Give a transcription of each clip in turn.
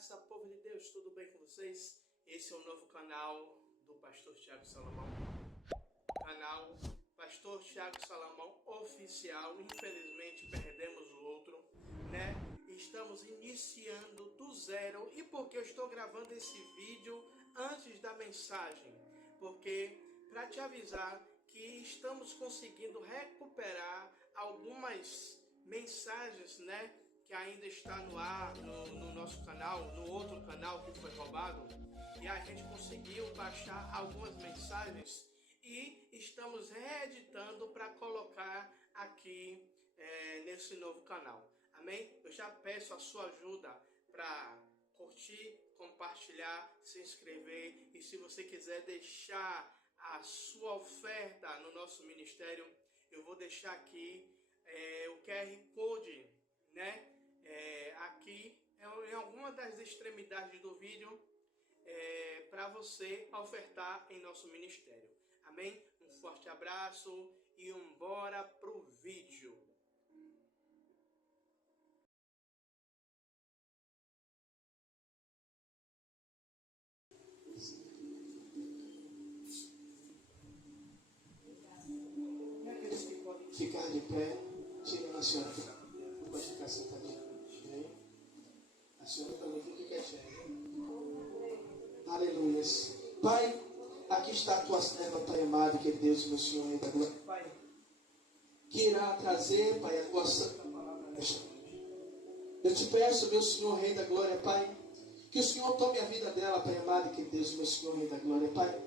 graça, povo de Deus, tudo bem com vocês? Esse é o novo canal do Pastor Thiago Salomão. Canal Pastor Thiago Salomão Oficial. Infelizmente perdemos o outro, né? Estamos iniciando do zero. E por que eu estou gravando esse vídeo antes da mensagem? Porque para te avisar que estamos conseguindo recuperar algumas mensagens, né? Que ainda está no ar, no nosso canal, no outro canal que foi roubado. E a gente conseguiu baixar algumas mensagens e estamos reeditando para colocar aqui nesse novo canal. Amém? Eu já peço a sua ajuda para curtir, compartilhar, se inscrever. E se você quiser deixar a sua oferta no nosso ministério, eu vou deixar aqui o QR Code, né? Aqui em alguma das extremidades do vídeo, para você ofertar em nosso ministério. Amém? Um forte abraço e bora pro vídeo. Aqueles que podem ficar de pé, tirem a senhora. Pode ficar sentadinha. A senhora também fique quietinha. Aleluia. Pai, aqui está a tua serva, Pai amado, que Deus, meu Senhor, Rei da Glória. Pai, que irá trazer, Pai, a tua santa palavra nesta noite. Eu te peço, meu Senhor, Rei da Glória, Pai, que o Senhor tome a vida dela, Pai amado, que Deus, meu Senhor, Rei da Glória, Pai.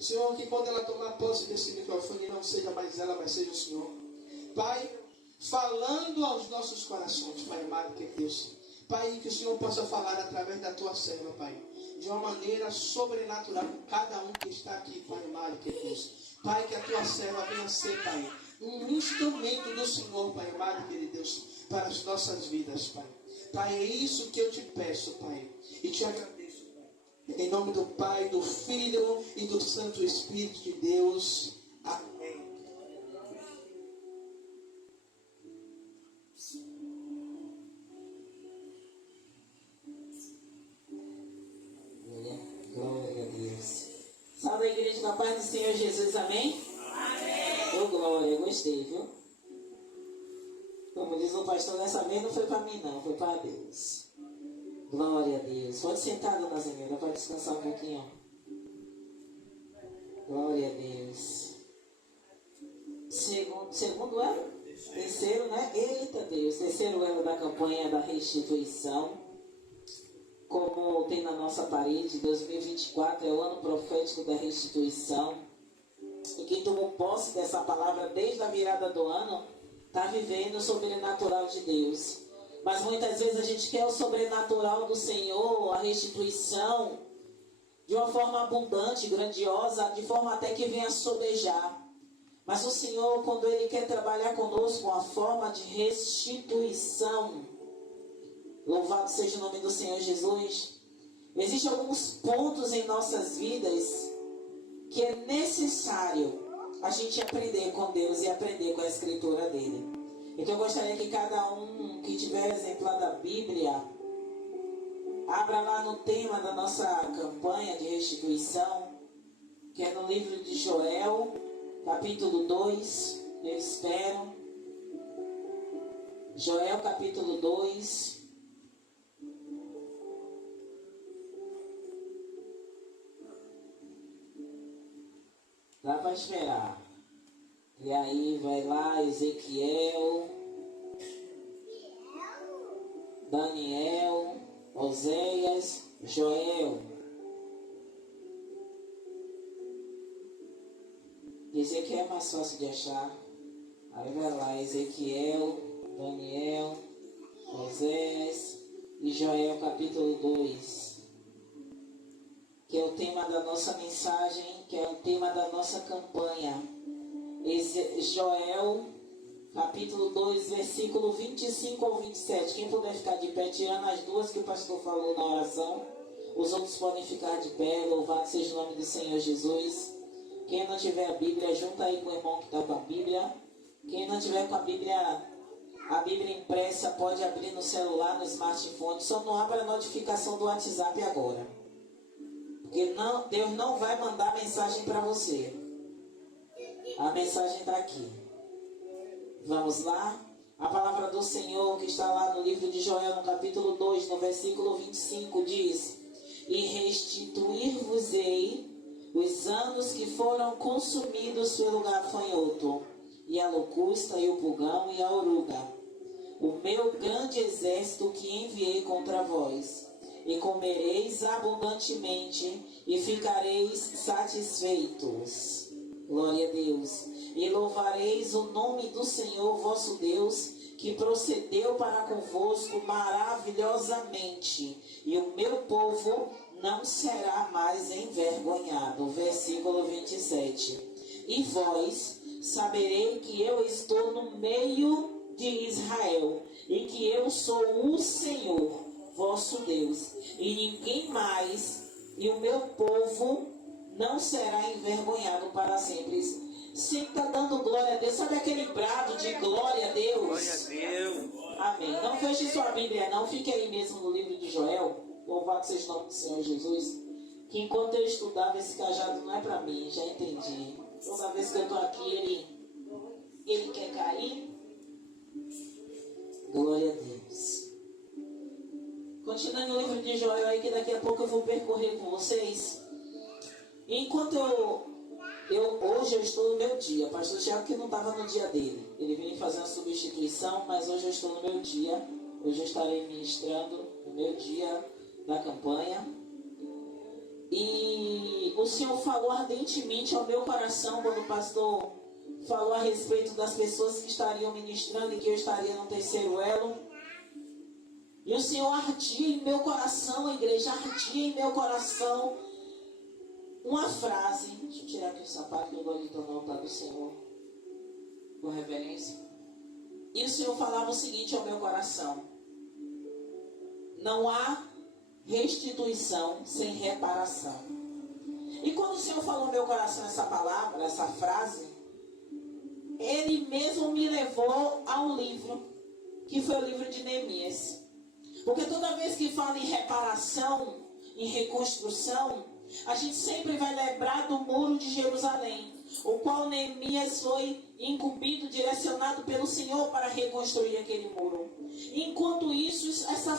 Senhor, que quando ela tomar posse desse microfone, não seja mais ela, mas seja o Senhor. Pai, falando aos nossos corações, Pai amado, que Deus. Pai, que o Senhor possa falar através da tua serva, Pai, de uma maneira sobrenatural com cada um que está aqui, Pai amado, que Deus. Pai, que a tua serva venha ser, Pai, um instrumento do Senhor, Pai amado, que Deus, para as nossas vidas, Pai. Pai, é isso que eu te peço, Pai, e te agradeço, Pai. Em nome do Pai, do Filho e do Santo Espírito de Deus. Amém. Glória a Deus. Salve a igreja da paz do Senhor Jesus, amém? Amém. Oh, glória, eu gostei, viu? Como diz o pastor, dessa vez não foi para mim não, foi para Deus. Glória a Deus. Pode sentar, dona Zenilda, para descansar um pouquinho. Glória a Deus. Segundo elo? Terceiro, né? Eita Deus. Terceiro elo da campanha da restituição. Como tem na nossa parede, 2024 é o ano profético da restituição. E quem tomou posse dessa palavra desde a virada do ano está vivendo o sobrenatural de Deus. Mas muitas vezes a gente quer o sobrenatural do Senhor, a restituição, de uma forma abundante, grandiosa, de forma até que venha sobejar. Mas o Senhor, quando Ele quer trabalhar conosco uma forma de restituição, louvado seja o nome do Senhor Jesus, existem alguns pontos em nossas vidas que é necessário a gente aprender com Deus e aprender com a Escritura dele. Então eu gostaria que cada um que tiver exemplar da Bíblia, abra lá no tema da nossa campanha de restituição, que é no livro de Joel, capítulo 2, eu espero. Joel, capítulo 2. Dá para esperar. E aí vai lá Ezequiel, Daniel, Oséias, Joel. Ezequiel é mais fácil de achar. Aí vai lá Ezequiel, Daniel, Oséias e Joel capítulo 2. Que é o tema da nossa mensagem, que é o tema da nossa campanha. Joel, capítulo 2, versículo 25 ao 27. Quem puder ficar de pé, tirando as duas que o pastor falou na oração, os outros podem ficar de pé. Louvado seja o nome do Senhor Jesus. Quem não tiver a Bíblia, junta aí com o irmão que está com a Bíblia. Quem não tiver com a Bíblia, a Bíblia impressa, pode abrir no celular, no smartphone. Só não abra a notificação do WhatsApp agora. Porque Deus não vai mandar mensagem para você. A mensagem está aqui. Vamos lá? A palavra do Senhor que está lá no livro de Joel, no capítulo 2, no versículo 25, diz: E restituir-vos-ei os anos que foram consumidos pelo gafanhoto, e a locusta, e o pulgão, e a oruga, o meu grande exército que enviei contra vós. E comereis abundantemente, e ficareis satisfeitos. Glória a Deus. E louvareis o nome do Senhor vosso Deus, que procedeu para convosco maravilhosamente. E o meu povo não será mais envergonhado. Versículo 27. E vós saberei que eu estou no meio de Israel, e que eu sou o Senhor vosso Deus, e ninguém mais, e o meu povo não será envergonhado para sempre. Você está dando glória a Deus? Sabe aquele brado de glória a Deus? Glória a Deus. Amém. Não feche sua Bíblia, não. Fique aí mesmo no livro de Joel. Louvado seja o nome do Senhor Jesus. Que enquanto eu estudava, esse cajado não é para mim, já entendi. Toda vez que eu estou aqui, ele quer cair. Glória a Deus. Continuando no livro de Joel aí, que daqui a pouco eu vou percorrer com vocês. Enquanto hoje eu estou no meu dia. Pastor Tiago que não estava no dia dele. Ele veio fazer uma substituição, mas hoje eu estou no meu dia. Hoje eu estarei ministrando no meu dia da campanha. E o Senhor falou ardentemente ao meu coração quando o pastor falou a respeito das pessoas que estariam ministrando e que eu estaria no terceiro elo. E o Senhor ardia em meu coração, a igreja ardia em meu coração uma frase. Deixa eu tirar aqui o sapato que eu gosto de tomar o altar do Senhor, com reverência. E o Senhor falava o seguinte ao meu coração: não há restituição sem reparação. E quando o Senhor falou ao meu coração essa palavra, essa frase, Ele mesmo me levou a um livro, que foi o livro de Neemias. Porque toda vez que fala em reparação, em reconstrução, a gente sempre vai lembrar do muro de Jerusalém, o qual Neemias foi incumbido, direcionado pelo Senhor para reconstruir aquele muro. Enquanto isso, essa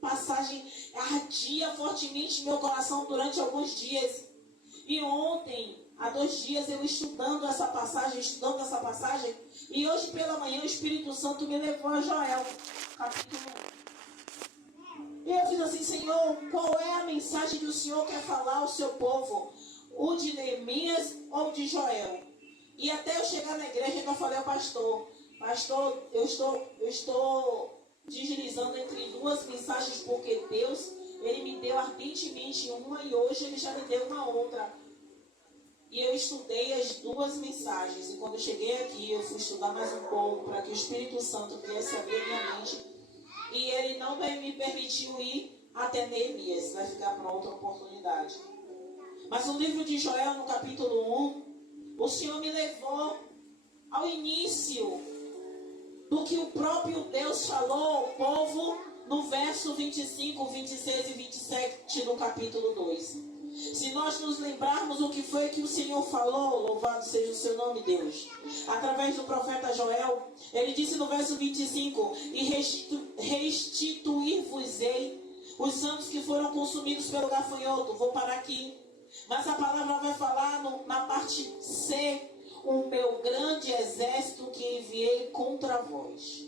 passagem ardia fortemente em meu coração durante alguns dias. E ontem, há 2 dias, eu estudando essa passagem, e hoje pela manhã o Espírito Santo me levou a Joel, capítulo 1. E eu fiz assim: Senhor, qual é a mensagem que o Senhor quer falar ao seu povo? O de Neemias ou de Joel? E até eu chegar na igreja, eu falei ao pastor: eu estou deslizando entre 2 mensagens, porque Deus, Ele me deu ardentemente uma e hoje Ele já me deu uma outra. E eu estudei as 2 mensagens. E quando eu cheguei aqui, eu fui estudar mais um pouco para que o Espírito Santo viesse abrir minha mente. E Ele não me permitiu ir até Neemias. Vai ficar para outra oportunidade. Mas no livro de Joel, no capítulo 1, o Senhor me levou ao início do que o próprio Deus falou ao povo no verso 25, 26 e 27 do capítulo 2. Se nós nos lembrarmos o que foi que o Senhor falou, louvado seja o seu nome, Deus, através do profeta Joel, ele disse no verso 25: E restituir-vos-ei os anos que foram consumidos pelo gafanhoto. Vou parar aqui. Mas a palavra vai falar na parte C: o meu grande exército que enviei contra vós.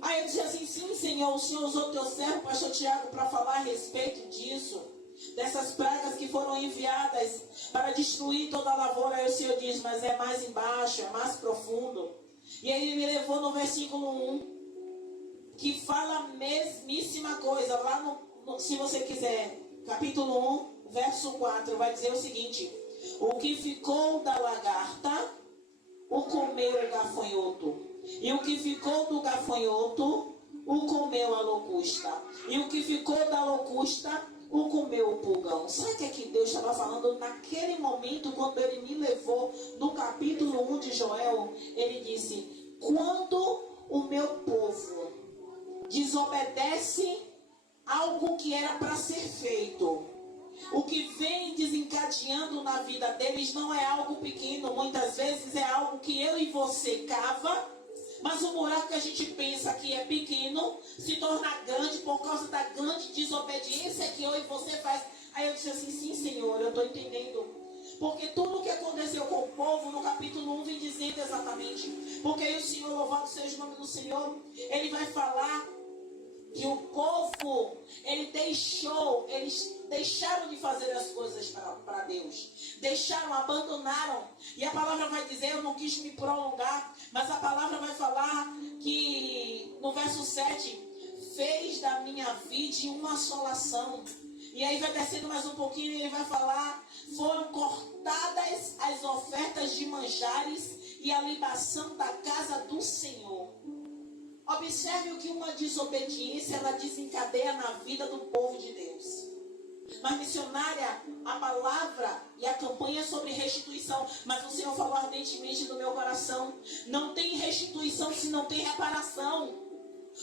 Aí eu disse assim: sim, Senhor, o Senhor usou o teu servo, pastor Tiago, para falar a respeito disso, dessas pragas que foram enviadas para destruir toda a lavoura. Aí o Senhor diz: mas é mais embaixo, é mais profundo. E aí ele me levou no versículo 1, que fala a mesmíssima coisa. Lá se você quiser, capítulo 1, verso 4, vai dizer o seguinte: o que ficou da lagarta, o comeu o gafanhoto. E o que ficou do gafanhoto, o comeu a locusta. E o que ficou da locusta, o comeu o pulgão. Sabe o que é que Deus estava falando naquele momento, quando Ele me levou no capítulo 1 de Joel? Ele disse: quando o meu povo desobedece algo que era para ser feito, o que vem desencadeando na vida deles não é algo pequeno, muitas vezes é algo que eu e você cava, mas o buraco que a gente pensa que é pequeno se torna grande por causa da grande desobediência que eu e você faz. Aí eu disse assim, sim, Senhor, eu estou entendendo. Porque tudo o que aconteceu com o povo, no capítulo 1, vem dizendo exatamente. Porque aí o Senhor, louvado seja o nome do Senhor, Ele vai falar que o povo, eles deixaram de fazer as coisas para Deus. Deixaram, abandonaram. E a palavra vai dizer, eu não quis me prolongar, mas a palavra vai falar que, no verso 7, fez da minha vida uma assolação. E aí vai descendo mais um pouquinho e ele vai falar, foram cortadas as ofertas de manjares e a libação da casa do Senhor. Observe o que uma desobediência ela desencadeia na vida do povo de Deus. Mas missionária, a palavra e a campanha é sobre restituição. Mas o Senhor falou ardentemente no meu coração, não tem restituição se não tem reparação.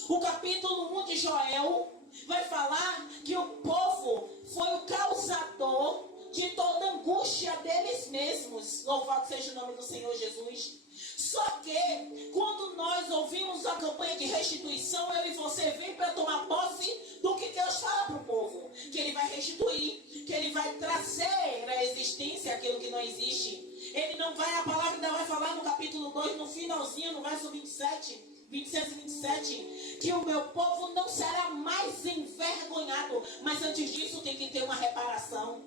O capítulo 1 de Joel vai falar que o povo foi o causador de toda angústia deles mesmos. Louvado seja o nome do Senhor Jesus. Só que, quando nós ouvimos a campanha de restituição, eu e você vem para tomar posse do que Deus fala para o povo. Que Ele vai restituir, que Ele vai trazer à existência aquilo que não existe. Ele não vai, a palavra ainda vai falar no capítulo 2, no finalzinho, no verso 26 e 27, que o meu povo não será mais envergonhado. Mas antes disso tem que ter uma reparação.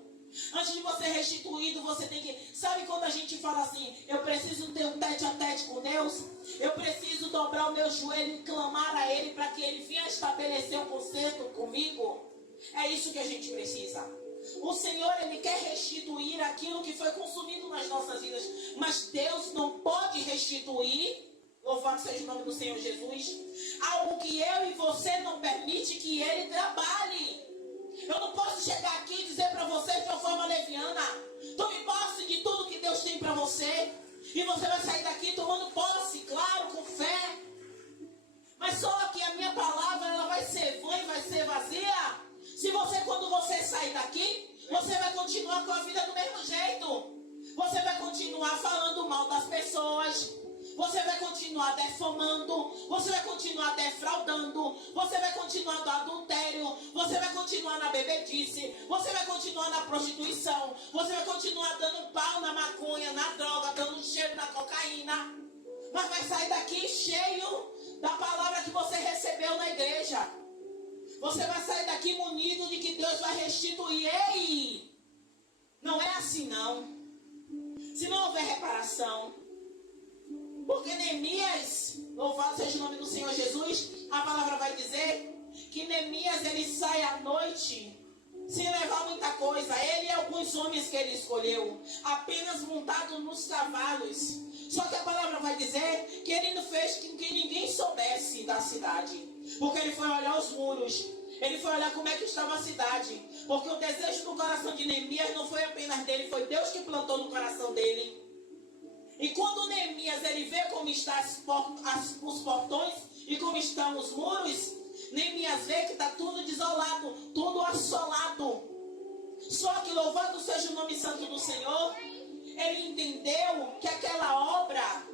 Antes de você restituído, você tem que... Sabe quando a gente fala assim, eu preciso ter um tete a tete com Deus? Eu preciso dobrar o meu joelho e clamar a Ele para que Ele venha estabelecer um conserto comigo? É isso que a gente precisa. O Senhor, Ele quer restituir aquilo que foi consumido nas nossas vidas. Mas Deus não pode restituir, louvado seja o nome do Senhor Jesus, algo que eu e você não permite que Ele trabalhe. Eu não posso chegar aqui e dizer para você de uma forma leviana, tome posse de tudo que Deus tem para você, e você vai sair daqui tomando posse, claro, com fé. Mas só que a minha palavra ela vai ser vã e vai ser vazia se você, quando você sair daqui, você vai continuar com a vida do mesmo jeito. Você vai continuar falando mal das pessoas, você vai continuar defamando, você vai continuar defraudando, você vai continuar no adultério, você vai continuar na bebedice, você vai continuar na prostituição, você vai continuar dando pau na maconha, na droga, dando cheiro na cocaína. Mas vai sair daqui cheio da palavra que você recebeu na igreja. Você vai sair daqui munido de que Deus vai restituir. Ei! Não é assim não. Se não houver reparação. Porque Neemias, louvado seja o nome do Senhor Jesus, a palavra vai dizer que Neemias ele sai à noite sem levar muita coisa. Ele e alguns homens que ele escolheu, apenas montado nos cavalos. Só que a palavra vai dizer que ele não fez com que ninguém soubesse da cidade. Porque ele foi olhar os muros. Ele foi olhar como é que estava a cidade. Porque o desejo do coração de Neemias não foi apenas dele, foi Deus que plantou no coração dele. E quando Neemias ele vê como estão os portões e como estão os muros, Neemias vê que está tudo desolado, tudo assolado. Só que louvado seja o nome santo do Senhor, ele entendeu que aquela obra,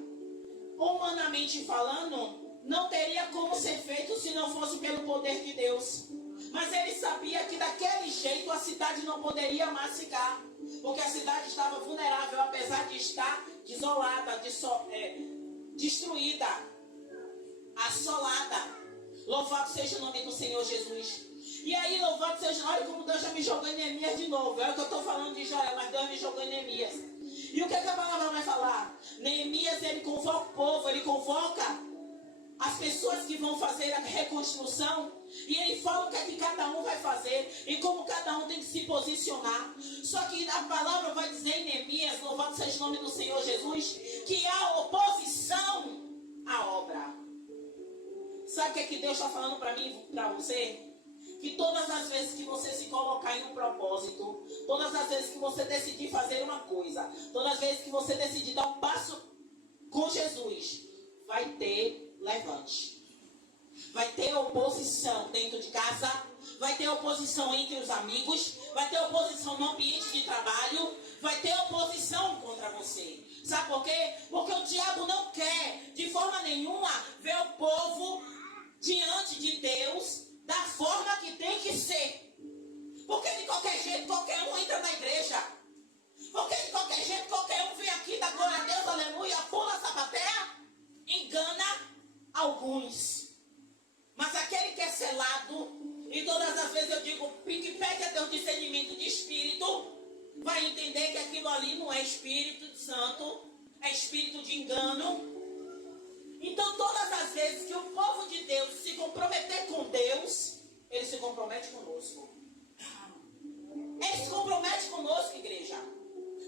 humanamente falando, não teria como ser feito se não fosse pelo poder de Deus. Mas ele sabia que daquele jeito a cidade não poderia mais ficar, porque a cidade estava vulnerável, apesar de estar desolada, destruída, assolada. Louvado seja o nome do Senhor Jesus. E aí, louvado seja, olha como Deus já me jogou em Neemias de novo. É o que eu estou falando de Joel, mas Deus me jogou em Neemias. E o que a palavra vai falar? Neemias, ele convoca o povo, ele convoca as pessoas que vão fazer a reconstrução, e ele fala o que é que cada um vai fazer e como cada um tem que se posicionar. Só que a palavra vai dizer em Neemias, louvado seja o nome do Senhor Jesus, que há oposição à obra. Sabe o que é que Deus está falando para mim e para você? Que todas as vezes que você se colocar em um propósito, todas as vezes que você decidir fazer uma coisa, todas as vezes que você decidir dar um passo com Jesus, vai ter levante. Vai ter oposição dentro de casa, vai ter oposição entre os amigos, vai ter oposição no ambiente de trabalho, vai ter oposição contra você. Sabe por quê? Porque o diabo não quer, de forma nenhuma, ver o povo diante de Deus da forma que tem que ser. Porque de qualquer jeito, qualquer um entra na igreja. Porque de qualquer jeito, qualquer um vem aqui, dá glória a Deus, aleluia, pula, sapateia, engana alguns. Mas aquele que é selado, e todas as vezes eu digo, que pede a Deus discernimento de espírito, vai entender que aquilo ali não é Espírito Santo, é espírito de engano. Então todas as vezes que o povo de Deus se comprometer com Deus, ele se compromete conosco. Ele se compromete conosco, igreja.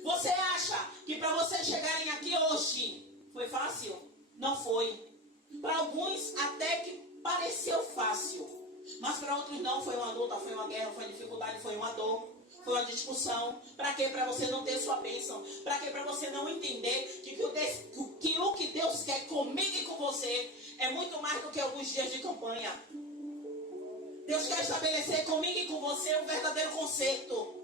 Você acha que para vocês chegarem aqui hoje foi fácil? Não foi. Para alguns até que pareceu fácil, mas para outros não. Foi uma luta, foi uma guerra, foi uma dificuldade, foi uma dor, foi uma discussão. Para quê? Para você não ter sua bênção. Para quê? Para você não entender que o que Deus quer comigo e com você é muito mais do que alguns dias de campanha. Deus quer estabelecer comigo e com você um verdadeiro conserto.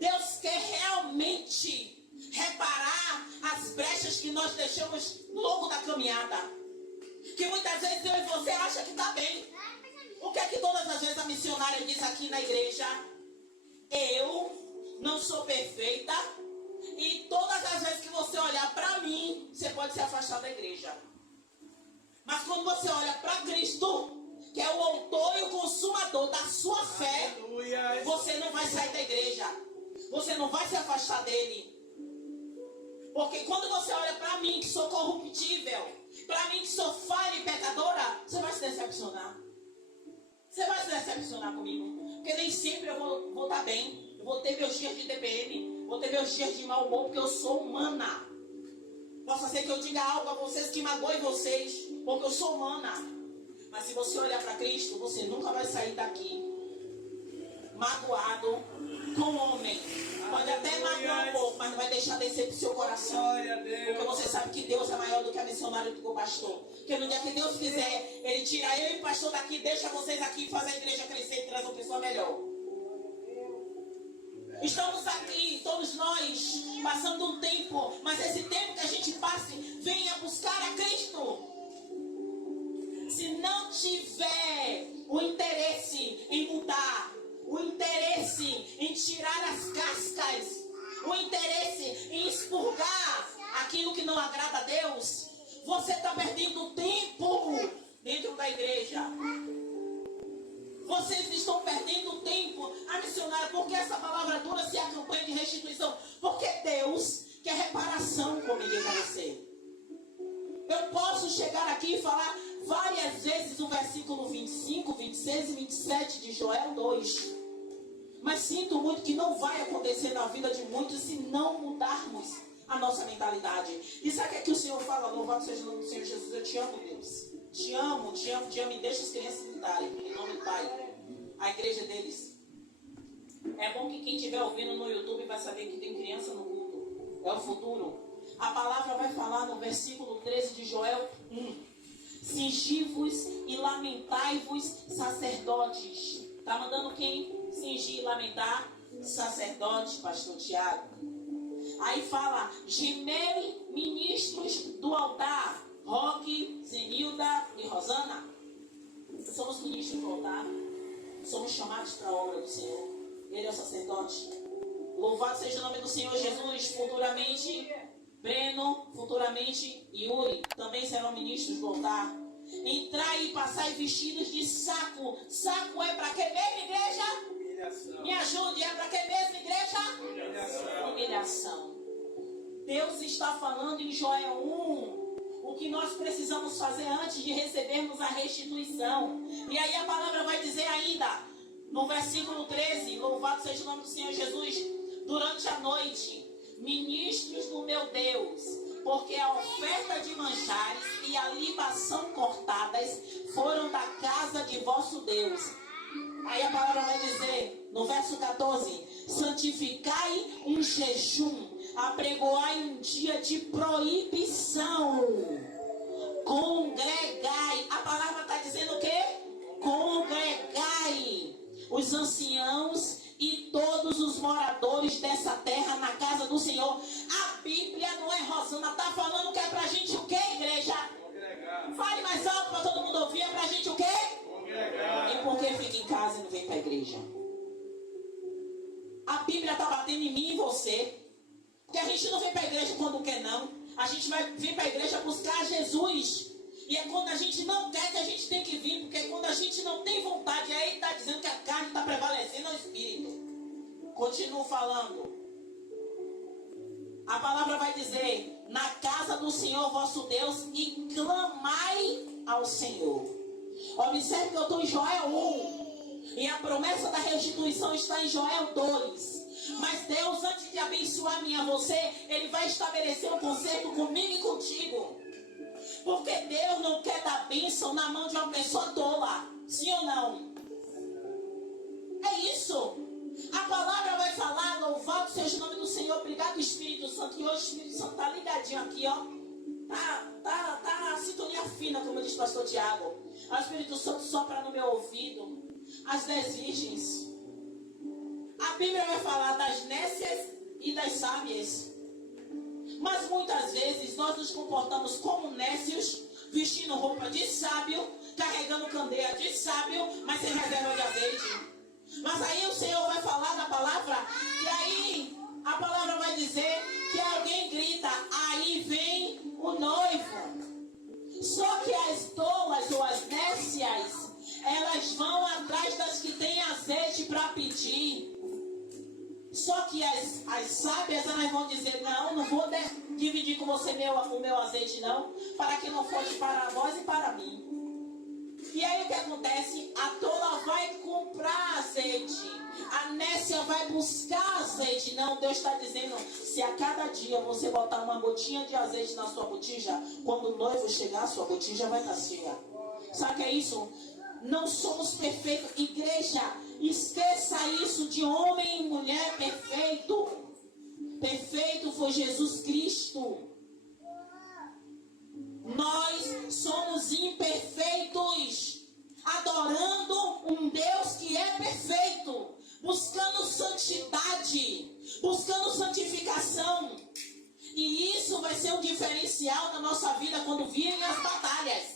Deus quer realmente reparar as brechas que nós deixamos no longo da caminhada. Que muitas vezes eu e você acha que está bem. O que é que todas as vezes a missionária diz aqui na igreja? Eu não sou perfeita. E todas as vezes que você olhar para mim, você pode se afastar da igreja. Mas quando você olha para Cristo, que é o autor e o consumador da sua fé, aleluia, você não vai sair da igreja. Você não vai se afastar dele. Porque quando você olha para mim, que sou corruptível, para mim que sou falha e pecadora, você vai se decepcionar. Você vai se decepcionar comigo. Porque nem sempre eu vou estar bem. Eu vou ter meus dias de TPM, vou ter meus dias de mau humor, porque eu sou humana. Possa ser que eu diga algo a vocês que magoe vocês, porque eu sou humana. Mas se você olhar para Cristo, você nunca vai sair daqui magoado com o homem. Pode até magoar um pouco, mas não vai deixar descer pro seu coração. Porque você sabe que Deus é maior do que a missionária do que o pastor. Porque no dia que Deus quiser, Ele tira eu e o pastor daqui, deixa vocês aqui e faz a igreja crescer e traz uma pessoa melhor. Estamos aqui, todos nós, passando um tempo, mas esse tempo que a gente passe, venha buscar a Cristo. Se não tiver o interesse em mudar, o interesse em tirar as cascas, o interesse em expurgar aquilo que não agrada a Deus, você está perdendo tempo dentro da igreja. Vocês estão perdendo tempo. A missionária, porque essa palavra dura se a campanha de restituição? Porque Deus quer reparação comigo e com você. Eu posso chegar aqui e falar várias vezes o versículo 25, 26 e 27 de Joel 2. Mas sinto muito que não vai acontecer na vida de muitos se não mudarmos a nossa mentalidade. E sabe o que o Senhor fala? Louvado seja o nome do Senhor Jesus. Eu te amo, Deus. Te amo, te amo, te amo. E deixa as crianças mudarem. Em nome do Pai. A igreja deles. É bom que quem estiver ouvindo no YouTube vai saber que tem criança no culto. É o futuro. A palavra vai falar no versículo 13 de Joel 1. Cingivos e lamentai-vos, sacerdotes. Está mandando quem cingir e lamentar? Sacerdotes, pastor Tiago. Aí fala, gemei ministros do altar. Roque, Zenilda e Rosana. Somos ministros do altar. Somos chamados para a obra do Senhor. Ele é o sacerdote. Louvado seja o nome do Senhor Jesus. Futuramente Breno, futuramente Yuri, também serão ministros do altar. Entrai e passai vestidos de saco. Saco é para que mesmo, igreja? Humilhação. Me ajude, é para que mesmo, igreja? Humilhação. Deus está falando em Joel 1 o que nós precisamos fazer antes de recebermos a restituição. E aí a palavra vai dizer ainda, no versículo 13, louvado seja o nome do Senhor Jesus, durante a noite, ministros do meu Deus, porque a oferta de manjares e a libação cortadas foram da casa de vosso Deus. Aí a palavra vai dizer, no verso 14, santificai um jejum, apregoai um dia de proibição. Congregai. A palavra está dizendo o quê? Congregai os anciãos e todos os moradores dessa terra na casa do Senhor. A Bíblia não é Rosana, está falando que é pra gente o quê, igreja? Congregar. Fale mais alto para todo mundo ouvir, é pra gente o quê? Congregar. E por que fica em casa e não vem para a igreja? A Bíblia está batendo em mim e em você. Porque a gente não vem para a igreja quando quer, não. A gente vai vir para a igreja buscar Jesus. E é quando a gente não quer que a gente tem que vir. Porque quando a gente não tem vontade, aí ele está dizendo que a carne está prevalecendo ao espírito. Continuo falando. A palavra vai dizer: na casa do Senhor vosso Deus, e clamai ao Senhor. Observe que eu estou em Joel 1. E a promessa da restituição está em Joel 2. Mas Deus, antes de abençoar mim a você, Ele vai estabelecer um concerto comigo e contigo. Porque Deus não quer dar bênção na mão de uma pessoa tola. Sim ou não? É isso. A palavra vai falar: louvado seja o nome do Senhor. Obrigado, Espírito Santo. E hoje o Espírito Santo está ligadinho aqui, ó. Tá a sintonia fina, como diz o pastor Tiago. O Espírito Santo sopra no meu ouvido. As 10 virgens. A Bíblia vai falar das nécias e das sábias. Mas muitas vezes nós nos comportamos como nécios, vestindo roupa de sábio, carregando candeia de sábio, mas sem reserva de azeite. Mas aí o Senhor vai falar na palavra, e aí a palavra vai dizer que alguém grita: aí vem o noivo. Só que as tolas ou as nécias, elas vão atrás das que têm azeite para pedir. Só que as sábias, elas vão dizer: não vou dividir com você o meu azeite não, para que não fosse para vós e para mim. E aí o que acontece? A tola vai comprar azeite, a nécia vai buscar azeite. Não, Deus está dizendo: se a cada dia você botar uma gotinha de azeite na sua botija, quando o noivo chegar, a sua botija vai estar cheia. Sabe o que é isso? Não somos perfeitos. Igreja, esqueça isso de homem e mulher perfeito. Perfeito foi Jesus Cristo. Nós somos imperfeitos, adorando um Deus que é perfeito, buscando santidade, buscando santificação. E isso vai ser um diferencial na nossa vida quando virem as batalhas.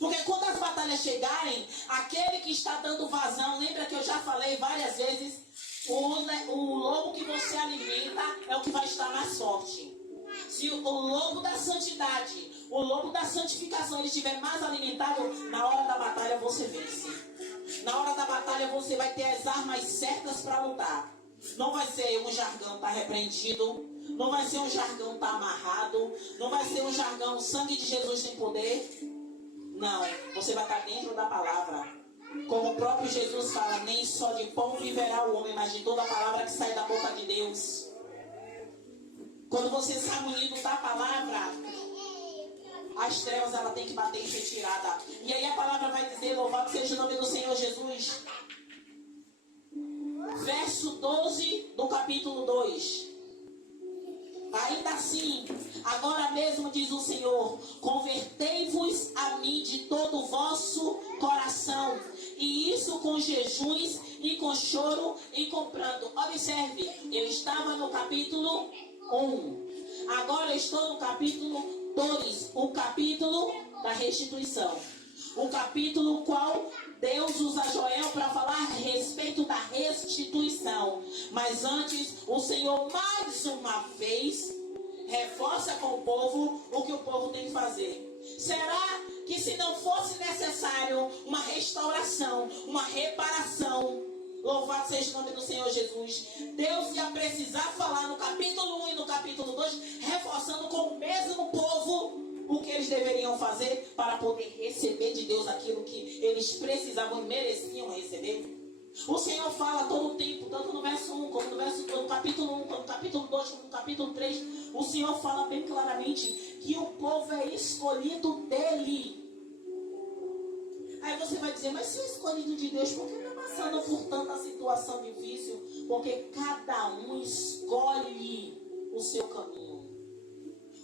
Porque quando as batalhas chegarem, aquele que está dando vazão, lembra que eu já falei várias vezes, o lobo que você alimenta é o que vai estar mais forte. Se o lobo da santidade, o lobo da santificação, ele estiver mais alimentado, na hora da batalha você vence. Na hora da batalha você vai ter as armas certas para lutar. Não vai ser um jargão tá repreendido, não vai ser um jargão tá amarrado, não vai ser um jargão sangue de Jesus tem poder. Não, você vai estar dentro da palavra. Como o próprio Jesus fala: nem só de pão viverá o homem, mas de toda a palavra que sai da boca de Deus. Quando você sai munido da palavra, as trevas ela tem que bater em retirada. E aí a palavra vai dizer: louvado seja o nome do Senhor Jesus. Verso 12 do capítulo 2. Ainda assim, agora mesmo diz o Senhor: convertei-vos a mim de todo o vosso coração, e isso com jejuns e com choro e com pranto. Observe, eu estava no capítulo 1, agora eu estou no capítulo 2, o capítulo da restituição, o capítulo qual Deus usa Joel para falar a respeito da restituição. Mas antes, o Senhor mais uma vez reforça com o povo o que o povo tem que fazer. Será que se não fosse necessário uma restauração, uma reparação, louvado seja o nome do Senhor Jesus, Deus ia precisar falar no capítulo 1 e no capítulo 2, reforçando com o mesmo povo o que eles deveriam fazer para poder receber de Deus aquilo que eles precisavam e mereciam receber? O Senhor fala todo o tempo, tanto no verso 1, como no capítulo 1, como no capítulo 2, como no capítulo 3. O Senhor fala bem claramente que o povo é escolhido dele. Aí você vai dizer: mas se é escolhido de Deus, por que está passando por tanta situação difícil? Porque cada um escolhe o seu caminho.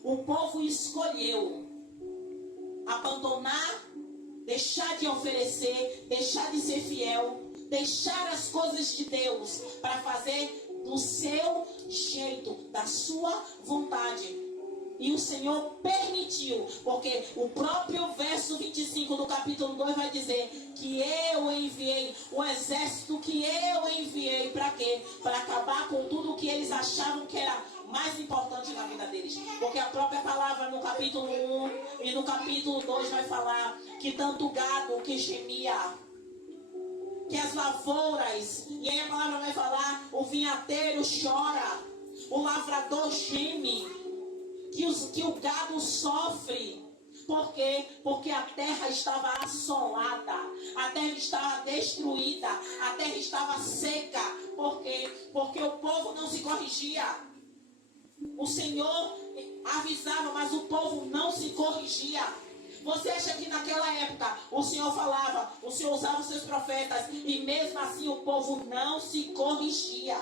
O povo escolheu. abandonar, deixar de oferecer, deixar de ser fiel, deixar as coisas de Deus para fazer do seu jeito, da sua vontade. E o Senhor permitiu, porque o próprio verso 25 do capítulo 2 vai dizer que eu enviei, o exército que eu enviei, para quê? Para acabar com tudo que eles achavam que era mais importante na vida deles. Porque a própria palavra no capítulo 1 e no capítulo 2 vai falar que tanto o gado que gemia, que as lavouras, e aí a palavra vai falar, o vinhateiro chora, o lavrador geme, que o gado sofre. Por quê? Porque a terra estava assolada, a terra estava destruída, a terra estava seca. Por quê? Porque o povo não se corrigia. O Senhor avisava, mas o povo não se corrigia. Você acha que naquela época o Senhor falava, o Senhor usava os seus profetas, e mesmo assim o povo não se corrigia?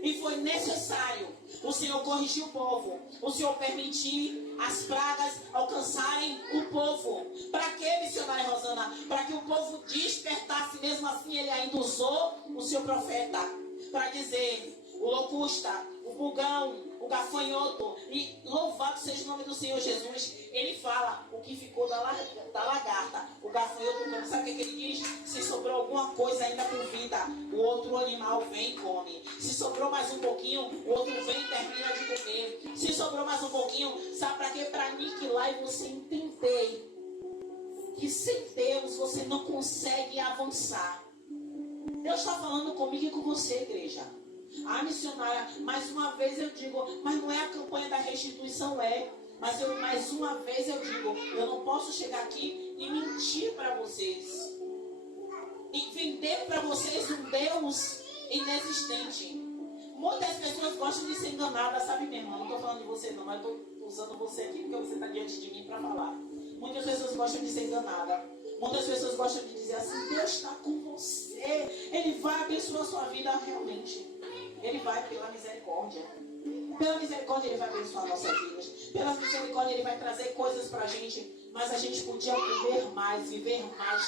E foi necessário o Senhor corrigir o povo, o Senhor permitir as pragas alcançarem o povo. Para que, missionária Rosana? Para que o povo despertasse. Mesmo assim ele ainda usou o seu profeta para dizer: o locusta, o pulgão, o gafanhoto, e louvado seja o nome do Senhor Jesus. Ele fala o que ficou da lagarta, o gafanhoto come. Sabe o que ele diz? Se sobrou alguma coisa ainda com vida, o outro animal vem e come. Se sobrou mais um pouquinho, o outro vem e termina de comer. Se sobrou mais um pouquinho, sabe para quê? Para aniquilar e você entender que sem Deus você não consegue avançar. Deus está falando comigo e com você, igreja. Ah, missionária, mais uma vez eu digo, mas não é a campanha da restituição, mas eu mais uma vez eu digo, eu não posso chegar aqui e mentir para vocês, e vender para vocês um Deus inexistente. Muitas pessoas gostam de ser enganadas, sabe, minha irmã? Não estou falando de você não, mas estou usando você aqui porque você está diante de mim para falar. Muitas pessoas gostam de ser enganadas. Muitas pessoas gostam de dizer assim: Deus está com você, Ele vai abençoar a sua vida. Realmente, Ele vai, pela misericórdia. Pela misericórdia Ele vai abençoar nossas vidas. Pela misericórdia Ele vai trazer coisas para a gente. Mas a gente podia viver mais,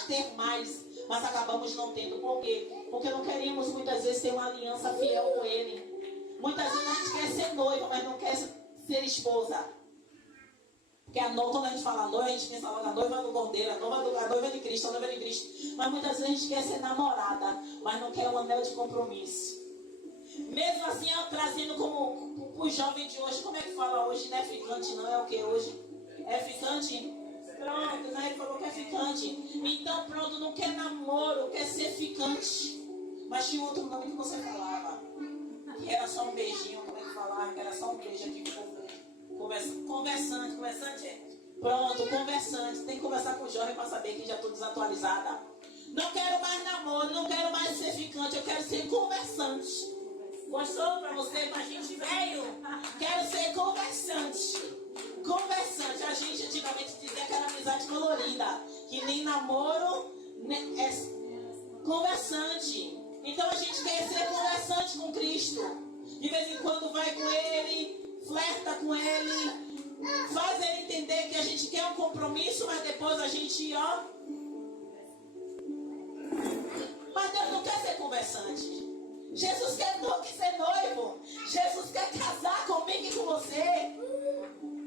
ter mais. Mas acabamos não tendo. Por quê? Porque não queríamos muitas vezes ter uma aliança fiel com Ele. Muitas vezes a gente quer ser noiva, mas não quer ser esposa. Porque quando a gente fala noiva, a gente pensa logo a noiva do Cordeiro, a noiva de Cristo, a noiva de Cristo. Mas muitas vezes a gente quer ser namorada, mas não quer um anel de compromisso. Mesmo assim, eu trazendo como o jovem de hoje, como é que fala hoje? Não é ficante, não é o que hoje? É ficante? Pronto, né? Ele falou que é ficante. Então, pronto, não quer namoro, quer ser ficante. Mas tinha outro nome que você falava, que era só um beijinho, como é que falava? Que era só um beijo aqui, conversante, é? Pronto, conversante. Tem que conversar com o jovem para saber que já estou desatualizada. Não quero mais namoro, não quero mais ser ficante, eu quero ser conversante. Gostou pra você, pra gente velho? Quero ser conversante. Conversante. A gente antigamente dizia que era amizade colorida, que nem namoro é conversante. Então a gente quer ser conversante com Cristo. De vez em quando vai com Ele, flerta com Ele, faz Ele entender que a gente quer um compromisso, mas depois a gente, Mas Deus não quer ser conversante. Jesus quer ser noivo. Jesus quer casar comigo e com você.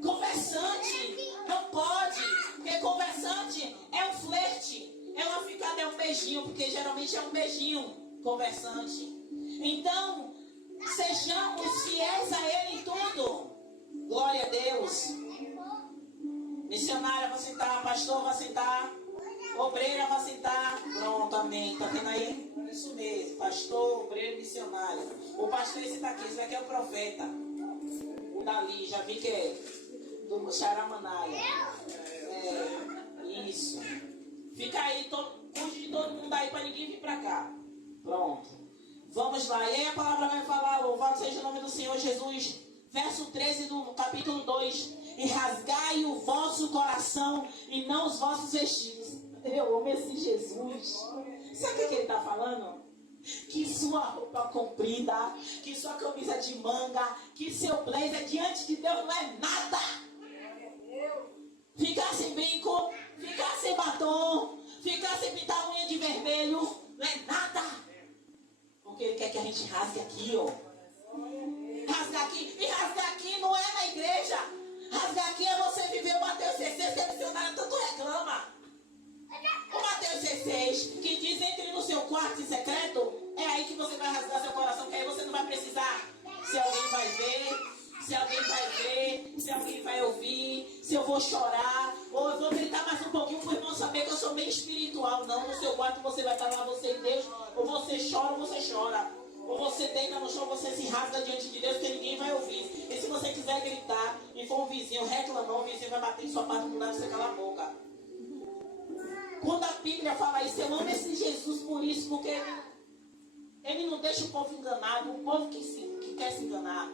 Conversante não pode, porque conversante é um flerte, é uma ficada, é um beijinho, porque geralmente é um beijinho conversante. Então, sejamos fiéis a Ele em tudo. Glória a Deus. Missionária vai sentar, pastor vai sentar, obreira vai sentar. Pronto, amém. Tá vendo aí? Isso mesmo, pastor, obreiro, missionário. O pastor esse tá aqui, esse daqui é o profeta. O dali, já vi que é do Xaramanaia. Isso. Fica aí, cuide de todo mundo aí para ninguém vir para cá. Pronto. Vamos lá. E aí a palavra vai falar: louvado seja o nome do Senhor Jesus. Verso 13 do capítulo 2. E rasgai o vosso coração e não os vossos vestidos. Eu amo esse Jesus. Sabe o que ele está falando? Que sua roupa comprida, que sua camisa de manga, que seu blazer diante de Deus não é nada. ficar sem brinco, ficar sem batom, ficar sem pintar a unha de vermelho, não é nada. Porque Ele quer que a gente rasgue aqui, ó. Rasgar aqui. E rasgar aqui não é na igreja. Rasgar aqui é você viver o Mateus 6,6, que a missionária tanto reclama. O Mateus 6,6, que diz: entre no seu quarto em secreto, é aí que você vai rasgar seu coração, que aí você não vai precisar. Se alguém vai ver, se alguém vai ver, se alguém vai ouvir, se eu vou chorar, ou eu vou gritar mais um pouquinho para o irmão saber que eu sou bem espiritual. Não, no seu quarto você vai estar lá, você e Deus, ou você chora ou você chora. Ou você deita no chão, você se rasga diante de Deus, que ninguém vai ouvir. E se você quiser gritar e for um vizinho reclamar, o vizinho vai bater em sua parte para você calar a boca. Quando a Bíblia fala isso, eu amo esse Jesus por isso, porque ele não deixa o povo enganado, o povo que quer se enganar.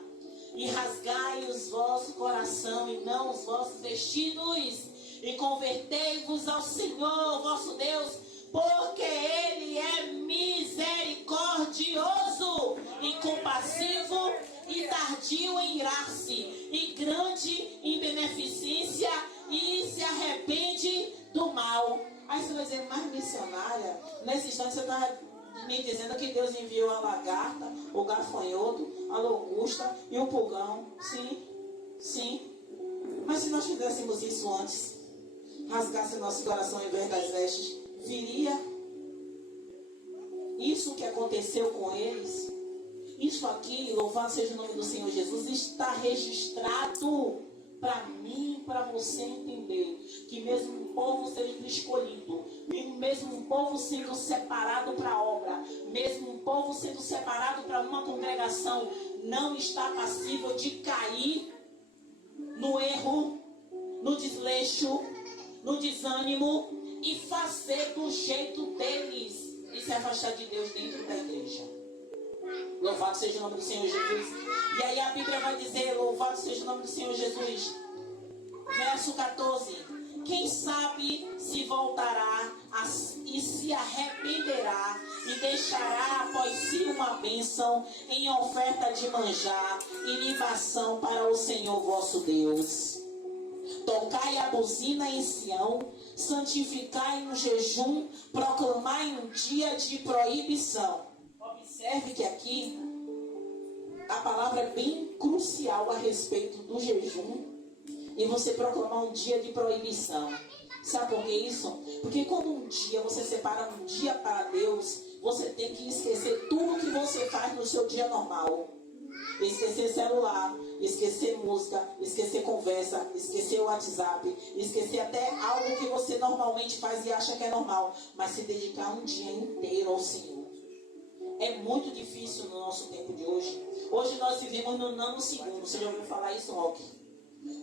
E rasgai os vossos coração e não os vossos vestidos, e convertei-vos ao Senhor vosso Deus, porque Ele é misericordioso e compassivo e tardio em irar-se e grande em beneficência, e se arrepende do mal. Aí você vai dizer: mas missionária, nesse instante você está me dizendo que Deus enviou a lagarta, o gafanhoto, a locusta e o pulgão. Sim, sim. Mas se nós fizéssemos isso antes, rasgasse nosso coração em vez das vestes, viria isso que aconteceu com eles. Isso aqui, louvado seja o nome do Senhor Jesus, está registrado para mim, para você entender que mesmo um povo sendo escolhido, mesmo um povo sendo separado para a obra, mesmo um povo sendo separado para uma congregação, não está passível de cair no erro, no desleixo, no desânimo e fazer do jeito deles e se afastar de Deus dentro da igreja. Louvado seja o nome do Senhor Jesus. E aí a Bíblia vai dizer: louvado seja o nome do Senhor Jesus. Verso 14: quem sabe se voltará e se arrependerá e deixará após si uma bênção em oferta de manjar e libação para o Senhor vosso Deus. Tocai a buzina em Sião, santificai no jejum, proclamai um dia de proibição. Observe que aqui a palavra é bem crucial a respeito do jejum e você proclamar um dia de proibição. Sabe por que isso? Porque quando um dia você separa um dia para Deus, você tem que esquecer tudo que você faz no seu dia normal. Esquecer celular, esquecer música, esquecer conversa, esquecer o WhatsApp, esquecer até algo que você normalmente faz e acha que é normal, mas se dedicar um dia inteiro ao Senhor. É muito difícil no nosso tempo de hoje. Hoje nós vivemos no nanosegundo. Você já ouviu falar isso, Roque?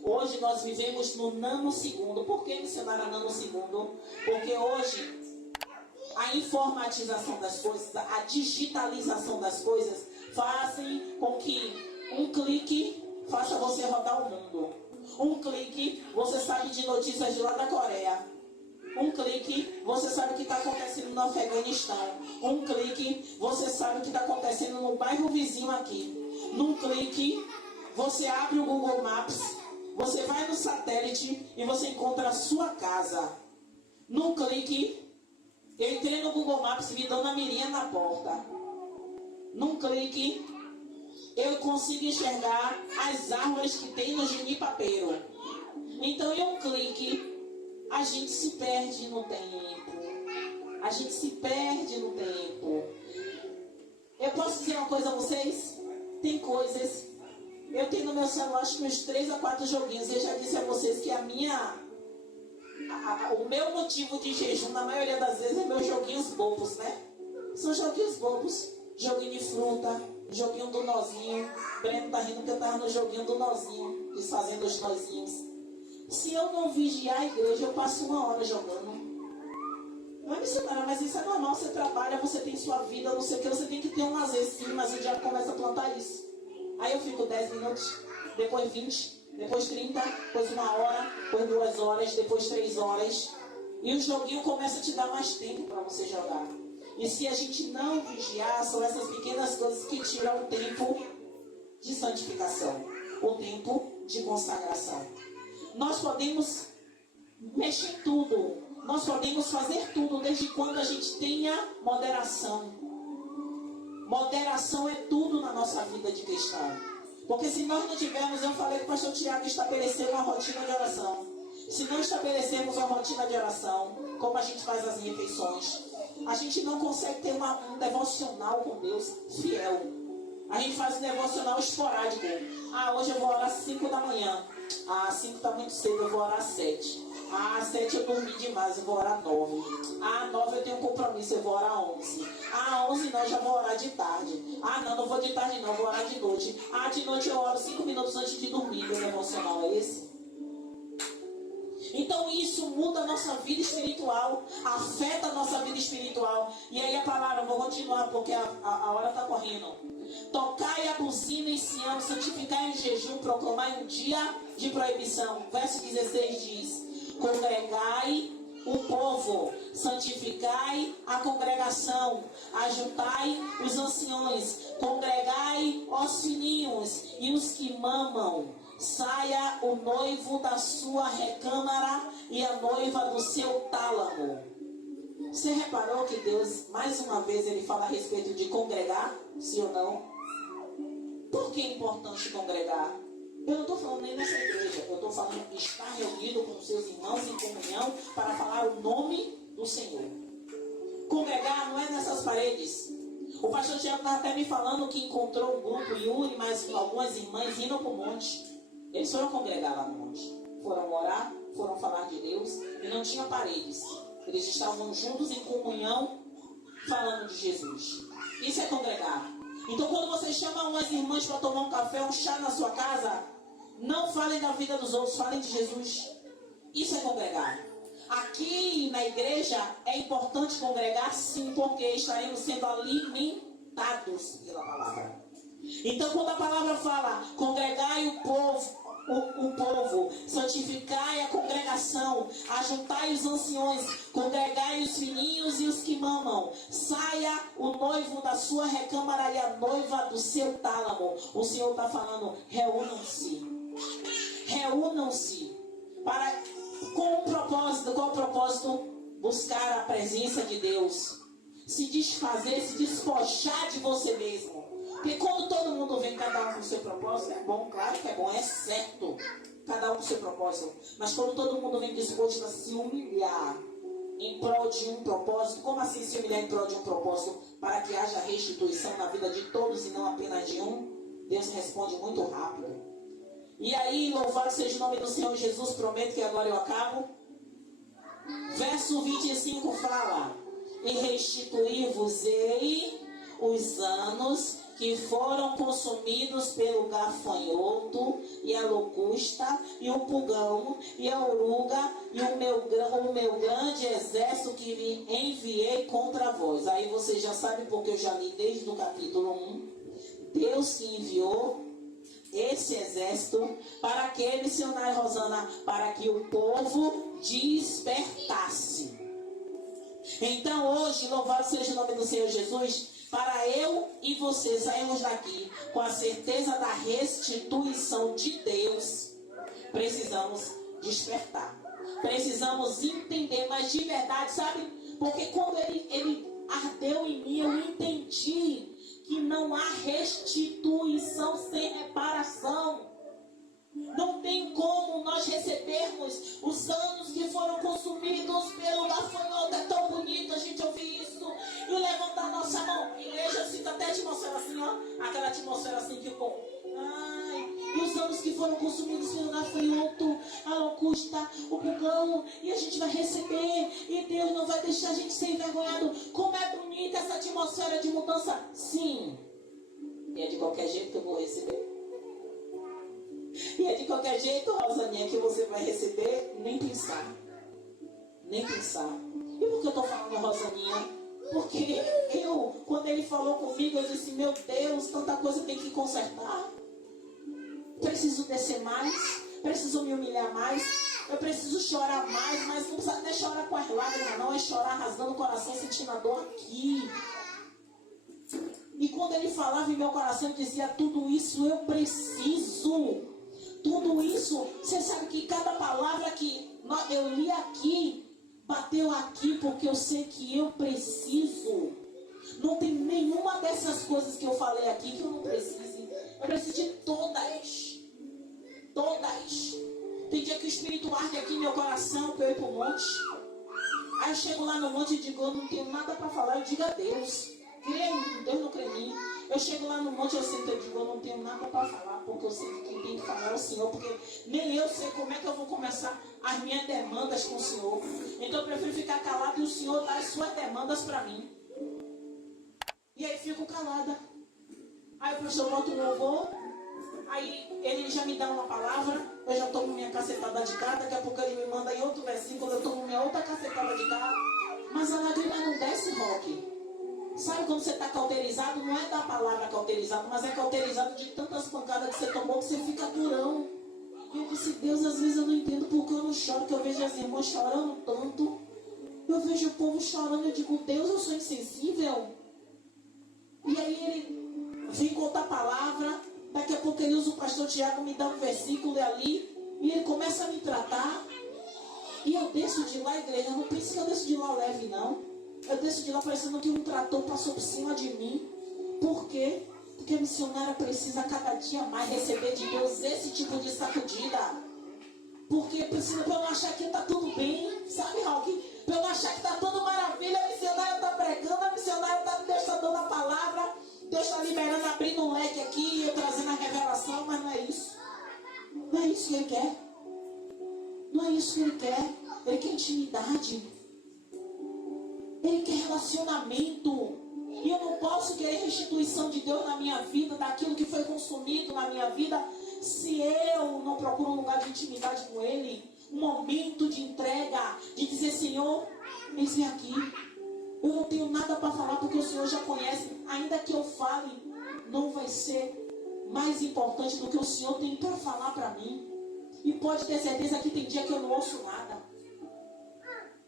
Hoje nós vivemos no nanosegundo. Por que mencionar a nanosegundo? Porque hoje a informatização das coisas, a digitalização das coisas fazem com que um clique faça você rodar o mundo. Um clique, você sabe de notícias de lá da Coreia. Um clique, você sabe o que está acontecendo no Afeganistão. Um clique, você sabe o que está acontecendo no bairro vizinho aqui. Num clique, você abre o Google Maps, você vai no satélite e você encontra a sua casa. Num clique, eu entrei no Google Maps e vi Dona Mirinha na porta. Num clique, eu consigo enxergar as árvores que tem no Junipapeiro. Então, em um clique, a gente se perde no tempo. A gente se perde no tempo. Eu posso dizer uma coisa a vocês? Tem coisas. Eu tenho no meu celular acho que uns 3 a 4 joguinhos. Eu já disse a vocês que o meu motivo de jejum, na maioria das vezes, é meus joguinhos bobos, né? São joguinhos bobos. Joguinho de fruta, joguinho do nozinho. Breno tá rindo que eu tava no joguinho do nozinho, desfazendo os nozinhos. Se eu não vigiar a igreja, eu passo 1 hora jogando. Não é missionária, mas isso é normal. Você trabalha, você tem sua vida, não sei o que, você tem que ter um lazer sim, mas o diabo começa a plantar isso. Aí eu fico 10 minutos, depois 20, depois 30, depois 1 hora, depois 2 horas, depois 3 horas. E o joguinho começa a te dar mais tempo para você jogar. E se a gente não vigiar, são essas pequenas coisas que tiram o tempo de santificação, o tempo de consagração. Nós podemos mexer em tudo. Nós podemos fazer tudo, desde quando a gente tenha moderação. Moderação é tudo na nossa vida de cristão. Porque se nós não tivermos, eu falei que o pastor Tiago estabeleceu uma rotina de oração. Se não estabelecermos uma rotina de oração, como a gente faz as refeições, a gente não consegue ter um devocional com Deus fiel. A gente faz um devocional esporádico. Hoje eu vou orar às 5 da manhã. 5 está muito cedo, eu vou orar às 7. Às 7 eu dormi demais, eu vou orar às 9. Às 9 eu tenho um compromisso, eu vou orar às 11. Às 11 não, eu já vou orar de tarde. Não vou de tarde não, vou orar de noite. De noite eu oro 5 minutos antes de dormir. Meu devocional é esse? Então isso muda a nossa vida espiritual, afeta a nossa vida espiritual. E aí a palavra, vou continuar porque a hora está correndo. Tocai a buzina em Sião, santificai em jejum, proclamai um dia de proibição. Verso 16 diz: congregai o povo, santificai a congregação, ajuntai os anciões, congregai os filhinhos e os que mamam. Saia o noivo da sua recâmara e a noiva do seu tálamo. Você reparou que Deus, mais uma vez, ele fala a respeito de congregar? Sim ou não? Por que é importante congregar? Eu não estou falando nem nessa igreja. Eu estou falando de estar reunido com seus irmãos em comunhão para falar o nome do Senhor. Congregar não é nessas paredes. O pastor Tiago estava até me falando que encontrou um grupo, Yuri, mas algumas irmãs indo para o monte. Eles foram congregar lá no monte. Foram orar, foram falar de Deus e não tinha paredes. Eles estavam juntos em comunhão falando de Jesus. Isso é congregar. Então quando você chama umas irmãs para tomar um café, um chá na sua casa, não falem da vida dos outros, falem de Jesus. Isso é congregar. Aqui na igreja é importante congregar sim, porque estaremos sendo alimentados pela palavra. Então quando a palavra fala, congregai o povo, santificai a congregação, ajuntai os anciões, congregai os filhinhos e os que mamam, saia o noivo da sua recâmara e a noiva do seu tálamo. O Senhor está falando, reúnam-se. Reúnam-se. Qual o propósito? Buscar a presença de Deus. Se desfazer, se despojar de você mesmo. Porque quando todo mundo vem, cada um com o seu propósito, é bom, claro que é bom, é certo. Cada um com o seu propósito. Mas quando todo mundo vem disposto a se humilhar em prol de um propósito, como assim se humilhar em prol de um propósito? Para que haja restituição na vida de todos e não apenas de um. Deus responde muito rápido. E aí, louvado seja o nome do Senhor Jesus, prometo que agora eu acabo. Verso 25 fala: e restituir-vos-ei os anos que foram consumidos pelo gafanhoto e a locusta e o pulgão e a oruga e o meu grande exército que lhe enviei contra vós. Aí você já sabe, porque eu já li desde o capítulo 1. Deus que enviou esse exército para que, missionária Rosana, para que o povo despertasse. Então hoje, louvado seja o nome do Senhor Jesus, para eu e você sairmos daqui com a certeza da restituição de Deus, precisamos despertar. Precisamos entender, mas de verdade, sabe? Porque quando ele ardeu em mim, eu entendi que não há restituição sem reparação. Não tem como nós recebermos os anos que foram consumidos pelo gafanhoto. É tão bonito a gente ouvir isso e levantar nossa mão. Igreja, eu sinto até a atmosfera assim, ó. Aquela atmosfera assim que o povo. E os anos que foram consumidos pelo gafanhoto, a locusta, o pulgão, e a gente vai receber, e Deus não vai deixar a gente ser envergonhado. Como é bonita essa atmosfera de mudança? Sim. E é de qualquer jeito que eu vou receber. E é de qualquer jeito, Rosaninha, que você vai receber, nem pensar. Nem pensar. E por que eu estou falando, Rosaninha? Porque quando ele falou comigo, eu disse, meu Deus, tanta coisa tem que consertar. Preciso descer mais, preciso me humilhar mais, eu preciso chorar mais, mas não precisa até chorar com as lágrimas, não, é chorar rasgando o coração, sentindo a dor aqui. E quando ele falava em meu coração, eu dizia, tudo isso eu preciso. Tudo isso, você sabe que cada palavra que Eu li aqui, bateu aqui, porque eu sei que eu preciso. Não tem nenhuma dessas coisas que eu falei aqui que eu não precise. Eu preciso de todas. Todas. Tem dia que o Espírito arde aqui no meu coração para eu ir para o monte. Aí eu chego lá no monte e digo, eu não tenho nada para falar. Eu digo a Deus. Crê em mim, Deus não crê em mim. Eu chego lá no monte, eu sento e digo, eu não tenho nada para falar, porque eu sei que quem tem que falar é o Senhor, porque nem eu sei como é que eu vou começar as minhas demandas com o Senhor. Então eu prefiro ficar calado e o Senhor dar as suas demandas para mim. E aí fico calada. Aí o pastor bota um louvor, aí ele já me dá uma palavra, eu já tomo minha cacetada de cá, daqui a pouco ele me manda em outro versículo, eu tomo minha outra cacetada de cá, mas a lágrima não desce, Roque. Sabe quando você está cauterizado? Não é da palavra cauterizado, mas é cauterizado de tantas pancadas que você tomou que você fica durão. E eu disse, Deus, às vezes eu não entendo porque eu não choro, que eu vejo as irmãs chorando tanto. Eu vejo o povo chorando, eu digo, Deus, eu sou insensível. E aí ele vem com outra palavra, daqui a pouco ele usa o pastor Tiago, me dá um versículo ali, e ele começa a me tratar. E eu desço de lá, igreja, não pense que eu desço de lá leve, não. Eu desço de lá parecendo que um trator passou por cima de mim. Por quê? Porque a missionária precisa cada dia mais receber de Deus esse tipo de sacudida. Porque precisa, para eu não achar que está tudo bem, sabe, Roque? Para eu não achar que está tudo maravilha, a missionária está pregando, a missionária está, Deus está dando a palavra, Deus está liberando, abrindo um leque aqui, eu trazendo a revelação, mas não é isso. Não é isso que Ele quer. Não é isso que Ele quer. Ele quer intimidade. Ele quer relacionamento. E eu não posso querer restituição de Deus na minha vida, daquilo que foi consumido na minha vida, se eu não procuro um lugar de intimidade com Ele, um momento de entrega, de dizer, Senhor, eis-me aqui. Eu não tenho nada para falar porque o Senhor já conhece. Ainda que eu fale, não vai ser mais importante do que o Senhor tem para falar para mim. E pode ter certeza que tem dia que eu não ouço nada.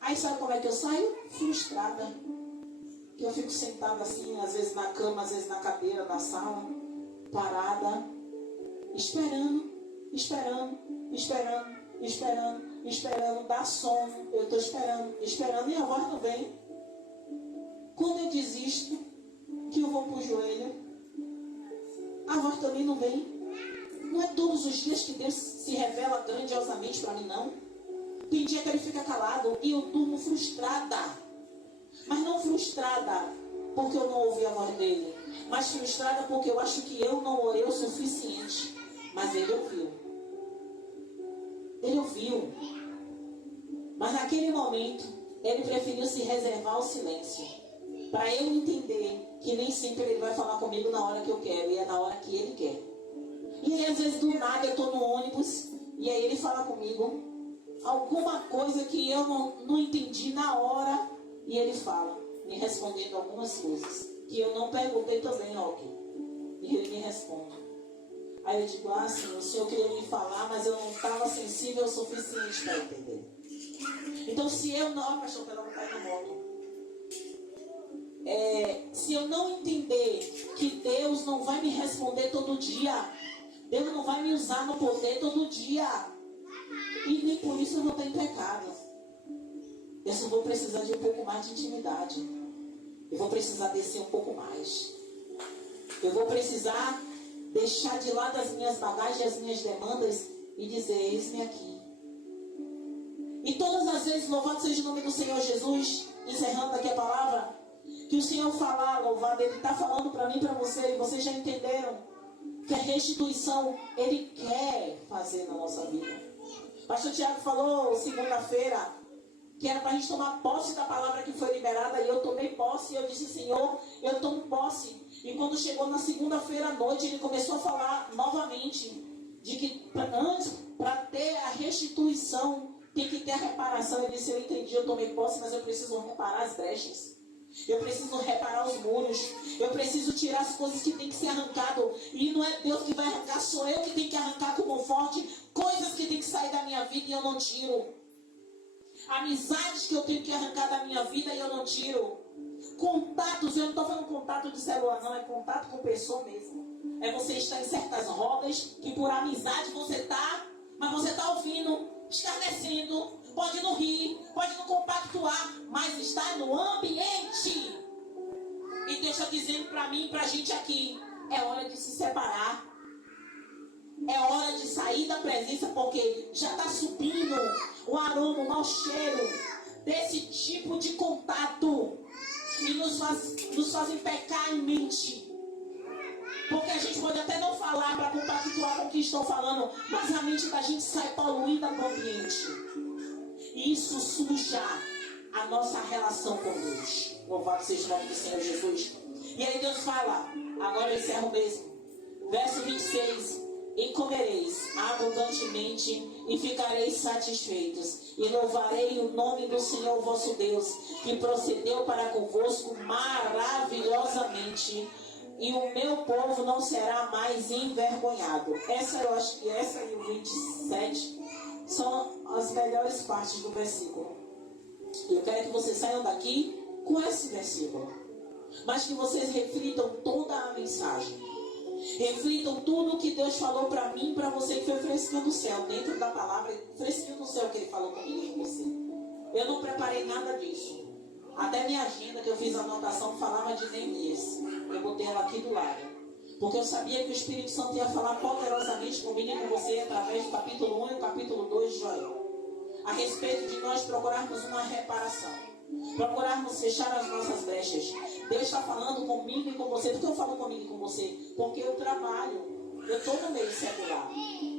Aí sabe como é que eu saio? Frustrada. Que eu fico sentada assim, às vezes na cama, às vezes na cadeira da sala, parada, esperando, dá sono, eu estou esperando e a voz não vem. Quando eu desisto, que eu vou para o joelho, a voz também não vem. Não é todos os dias que Deus se revela grandiosamente para mim, não. Tem dia que Ele fica calado e eu durmo frustrada. Mas não frustrada porque eu não ouvi a voz dEle, mas frustrada porque eu acho que eu não orei o suficiente. Mas Ele ouviu. Ele ouviu. Mas naquele momento, Ele preferiu se reservar ao silêncio. Para eu entender que nem sempre Ele vai falar comigo na hora que eu quero, e é na hora que Ele quer. E aí, às vezes, do nada, eu estou no ônibus, e aí Ele fala comigo alguma coisa que eu não entendi na hora, e Ele fala, me respondendo algumas coisas que eu não perguntei também, Roque. E Ele me responde. Aí eu digo, sim, o Senhor queria me falar, mas eu não estava sensível o suficiente para entender. Então, se eu não... pastor, pela vontade na moto. Se eu não entender que Deus não vai me responder todo dia, Deus não vai me usar no poder todo dia, e nem por isso eu vou estar em pecado. Eu só vou precisar de um pouco mais de intimidade. Eu vou precisar descer um pouco mais. Eu vou precisar deixar de lado as minhas bagagens, as minhas demandas e dizer, eis-me aqui. E todas as vezes, louvado seja o nome do Senhor Jesus, encerrando aqui a palavra, que o Senhor falar, louvado, Ele está falando para mim e para você, e vocês já entenderam que a restituição Ele quer fazer na nossa vida. Pastor Tiago falou segunda-feira que era para a gente tomar posse da palavra que foi liberada, e eu tomei posse, e eu disse, Senhor, eu tomo posse. E quando chegou na segunda-feira à noite, Ele começou a falar novamente de que antes, para ter a restituição, tem que ter a reparação. Ele disse, eu entendi, eu tomei posse, mas eu preciso reparar as brechas. Eu preciso reparar os muros. Eu preciso tirar as coisas que tem que ser arrancado. E não é Deus que vai arrancar, sou eu que tenho que arrancar com conforto. Coisas que tem que sair da minha vida e eu não tiro. Amizades que eu tenho que arrancar da minha vida e eu não tiro. Contatos, eu não estou falando contato de celular, não. É contato com pessoa mesmo. É você estar em certas rodas que por amizade você está, mas você está ouvindo, escarnecendo, pode não rir, pode não compactuar, mas está no ambiente. E Deus está dizendo para mim e para a gente aqui, é hora de se separar. É hora de sair da presença, porque já está subindo o aroma, o mau cheiro desse tipo de contato. E nos fazem pecar em mente. Porque a gente pode até não falar para compactuar com o que estou falando, mas a mente da gente sai poluída com o ambiente. E isso suja a nossa relação com Deus. Louvado seja o nome do Senhor Jesus. E aí Deus fala, agora eu encerro mesmo. Verso 26. E comereis abundantemente e ficareis satisfeitos. E louvarei o nome do Senhor vosso Deus, que procedeu para convosco maravilhosamente. E o meu povo não será mais envergonhado. Eu acho que essa e o 27 são as melhores partes do versículo. Eu quero que vocês saiam daqui com esse versículo, mas que vocês reflitam toda a mensagem. Reflitam tudo o que Deus falou para mim e para você, que foi fresquinho do céu, dentro da palavra, fresquinho do céu que Ele falou comigo e com você. Eu não preparei nada disso. Até minha agenda, que eu fiz a anotação, falava de Neemias. Eu botei ela aqui do lado. Porque eu sabia que o Espírito Santo ia falar poderosamente comigo e com você, através do capítulo 1 e o capítulo 2 de Joel. A respeito de nós procurarmos uma reparação. Procurarmos fechar as nossas brechas. Deus está falando comigo e com você. Por que eu falo comigo e com você? Porque eu trabalho. Eu estou no meio secular.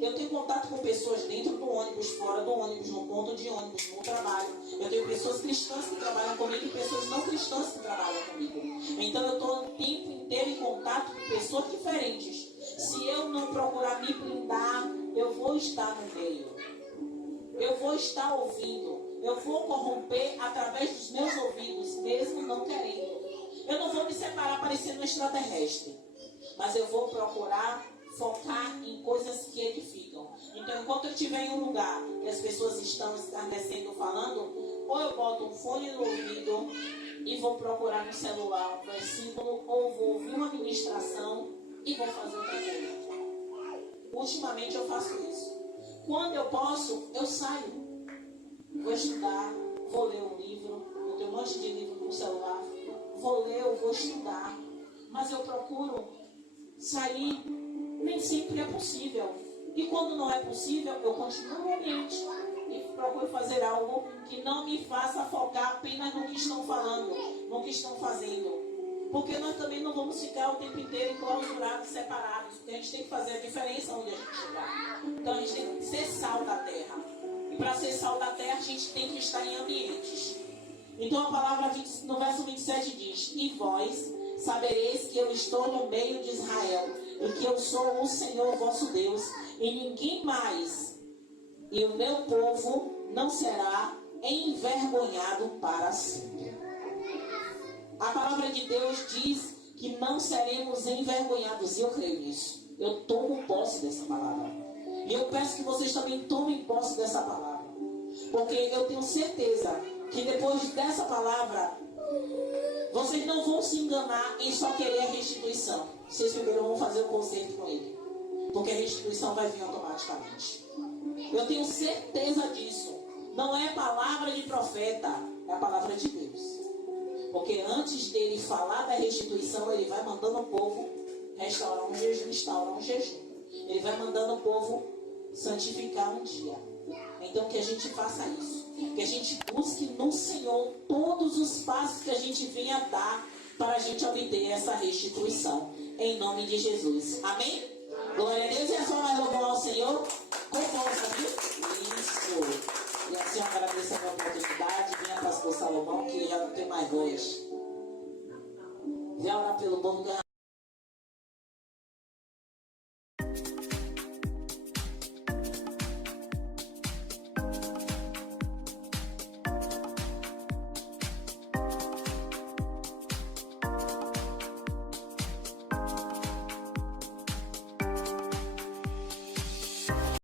Eu tenho contato com pessoas dentro do ônibus, fora do ônibus, no ponto de ônibus, no trabalho. Eu tenho pessoas cristãs que trabalham comigo e pessoas não cristãs que trabalham comigo. Então eu estou o tempo inteiro em contato com pessoas diferentes. Se eu não procurar me blindar, eu vou estar no meio. Eu vou estar ouvindo. Eu vou corromper através dos meus ouvidos, mesmo não querendo. Eu não vou me separar parecendo um extraterrestre. Mas eu vou procurar focar em coisas que edificam. Então, enquanto eu estiver em um lugar e as pessoas estão escarnecendo, falando, ou eu boto um fone no ouvido e vou procurar no celular um versículo, ou vou ouvir uma ministração e vou fazer outra coisa. Ultimamente eu faço isso. Quando eu posso, eu saio. Vou estudar, vou ler um livro. Eu tenho um monte de livro no celular. Vou ler, eu vou estudar. Mas eu procuro sair. Nem sempre é possível. E quando não é possível, eu continuo no ambiente. E procuro fazer algo que não me faça focar apenas no que estão falando, no que estão fazendo. Porque nós também não vamos ficar o tempo inteiro enclausurados, separados. Porque a gente tem que fazer a diferença onde a gente chegar. Então a gente tem que ser sal da terra. E para ser sal da terra, a gente tem que estar em ambientes. Então a palavra no verso 27 diz: E vós sabereis que eu estou no meio de Israel, e que eu sou o Senhor vosso Deus, e ninguém mais. E o meu povo não será envergonhado para sempre. A palavra de Deus diz que não seremos envergonhados, e eu creio nisso. Eu tomo posse dessa palavra. E eu peço que vocês também tomem posse dessa palavra. Porque eu tenho certeza que depois dessa palavra, vocês não vão se enganar em só querer a restituição. Vocês primeiro vão fazer o conserto com ele. Porque a restituição vai vir automaticamente. Eu tenho certeza disso. Não é palavra de profeta, é a palavra de Deus. Porque antes dele falar da restituição, ele vai mandando o povo restaurar um jejum, instaurar um jejum. Ele vai mandando o povo santificar um dia. Então que a gente faça isso. Que a gente busque no Senhor todos os passos que a gente venha dar para a gente obter essa restituição. Em nome de Jesus. Amém? Glória a Deus. E a sua vai louvar ao Senhor com força, viu? Isso. E assim eu agradeço a minha oportunidade. Venha, pastor Salomão, que já não tem mais voz. Venha orar pelo povo.